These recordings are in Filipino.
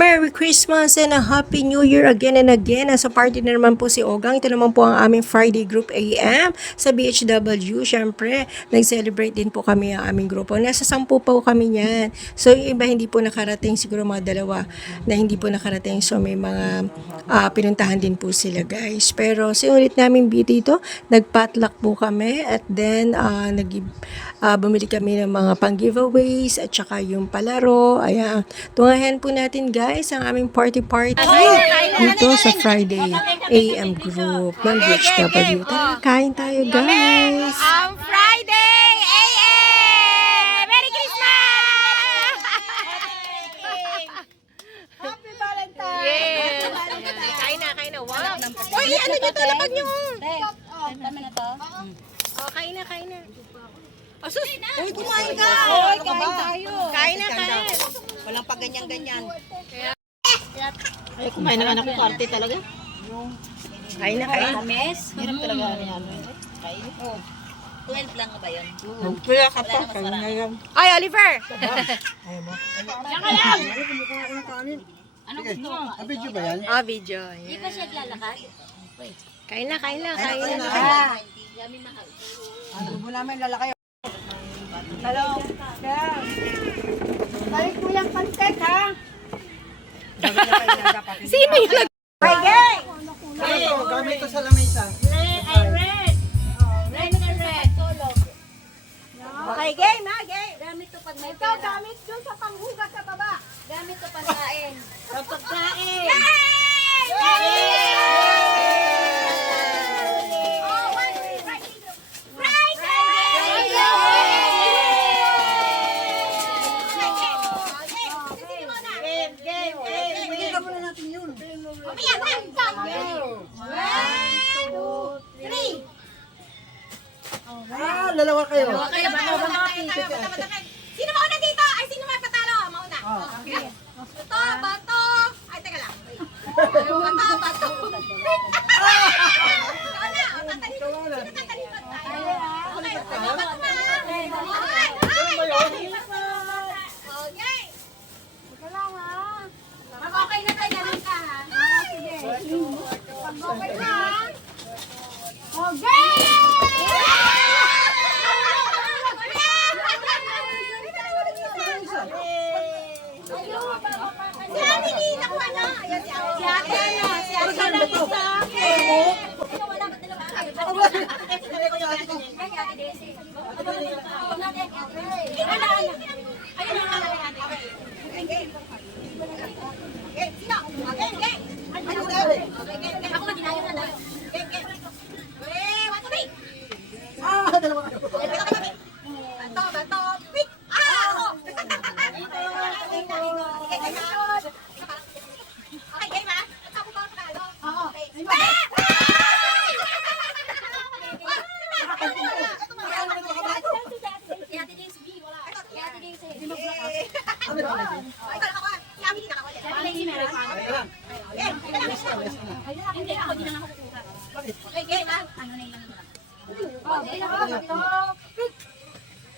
Merry Christmas and a Happy New Year again and again. Nasa party na naman po si Ogang. Ito naman po ang aming Friday Group AM sa BHW. Siyempre, nag-celebrate din po kami ang aming grupo. Nasa 10 po kami niyan. So, yung iba hindi po nakarating. Siguro mga dalawa na hindi po nakarating. So, may mga pinuntahan din po sila, guys. Pero, sinulit namin dito. Nag-potluck po kami at then, bumili kami ng mga pang-giveaways at saka yung palaro. Ayan. Tungahan po natin, guys, ang aming party dito sa Friday AM group ng BHW. Tara, kain tayo, guys! Ang Friday AM! Merry Christmas! Happy Valentine's! Yes! Kain na. Wow! Uy, ano nyo to? Lapag nyo! Dami na to? Oh, kain na. Oh, sus! Uy, kumain ka! Uy, Kain tayo! Kain na. Walang pa ganyan-ganyan. Ay, kumain ng anak ko, party talaga. Kain na. Mes? Hirap talaga yan. Kain. 12 lang ba yun? Kaya ka pa, kain na yan. Ay, Oliver! Ano gusto mo? Video ba yan? Oh, video. Di ba siya lalakad? Kain na. Ano namin lalaki? Balik mo yung pansek, ha? Sino yung Gamit ko sa lamesa. Red. Tulog. Okay, game ha, game. Gamit to pag may Ito, pera. gamit dun sa panghugas sa baba. Gamit to pagkain. Sa pagkain. Dalawa kayo. Sino mauna dito? Ay, sino patalo? Mauna. Bato. Ay, teka lang. Bato. Ikaw na. Sino tatalipad tayo? Okay. Bato na. Okay. Mag-okay na tayo. Ganun ka, ha? Sige. Mag-okay na, ha? Si Ate Nina ko ano? Ayan si Ate. Si Ate na lang sa akin. Wala ba dalawa? Ay, Ate Daisy. Sino? Okay. Ako na dinayo na tayo. What's up, Dalawa kayo. Bato, pick! Ah! Okay, game ha? Nagsabi ko ang talo? Oo. Hindi, ako din ang kukuha. Okay, game ha? Ano na ilang Bato,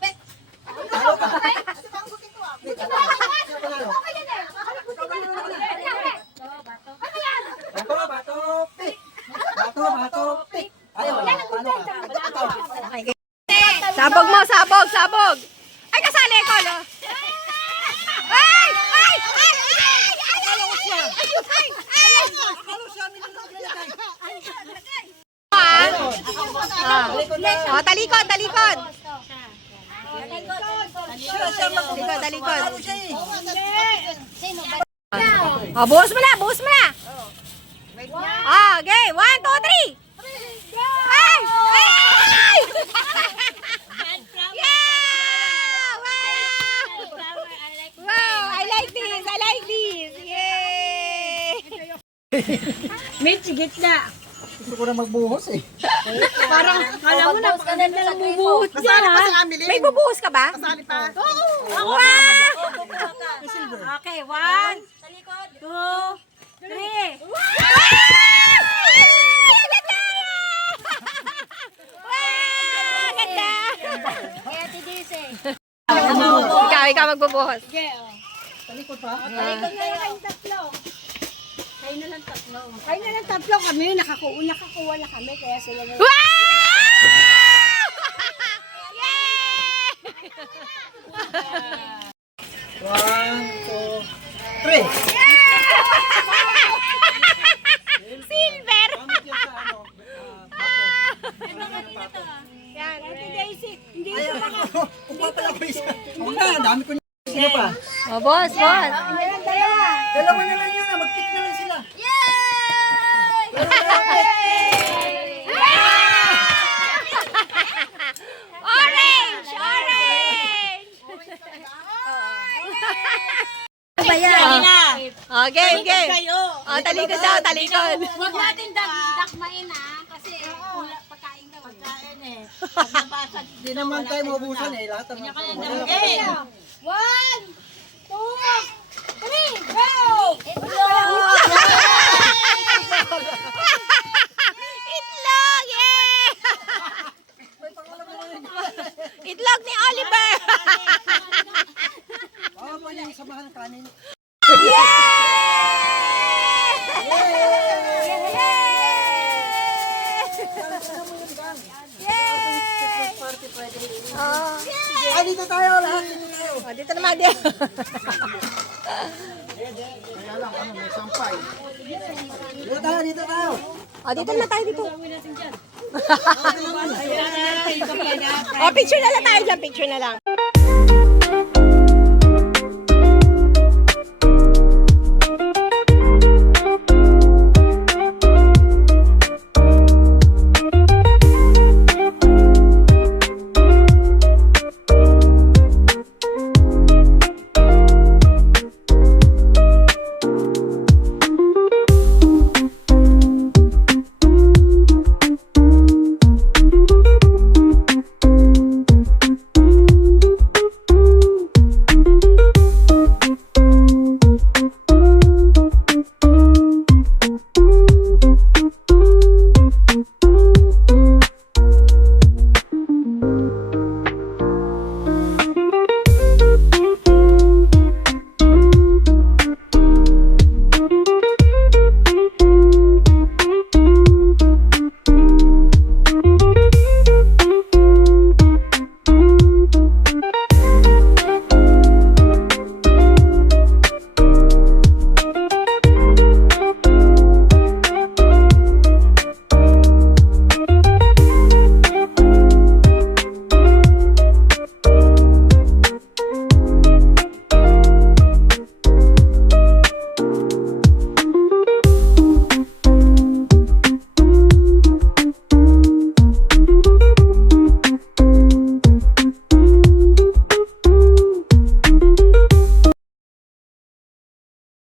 pet! Bato, pik. Ayaw, paano ka? Sabog! Ay, kasali ko, no? Ay! Talikod! Talikod! Buhos mo na! Okay, 1, 2, 3! Ay! Yeah! Wow! I like this! Yay! Mitch, gitna. Gusto ko na magbuhos eh. Parang, kala mo na, ka na lang bubuhot dyan, ha? May bubuhos ka ba? Kasali pa. Wow! Okay, 1, 2, 3. Ganda! Kaya buwis eh. Ikaw magbubuhos. Kayo na lang tatlo kami, nakakuha na kami, kaya sila na. One, two, three. Silver! Gamit yan sa ano, Hindi Ay, kuha pala ko isa. Oo nga, dami ko niya pa. Oh, boss. Dalawa na lang yun, mag-pick na lang sila. Orange! Oh, game. Oh, talikod daw, talikod. Huwag natin dakmain kasi pagkain daw. Pagkain eh. Pag nabasag, Hindi naman tayo maubusan eh, lahat ng Okay. 1, 2, 3, go! Itlog! Yeah! Itlog ni Oliver! Baka mo yung samahan ng kanin. Ay, dito tayo lahat. Dito tayo. Oh, dito naman din. Kaya lang, ano, may sampay. Dito tayo. Oh, dito naman tayo dito. Oh, picture na lang tayo dyan, picture na lang.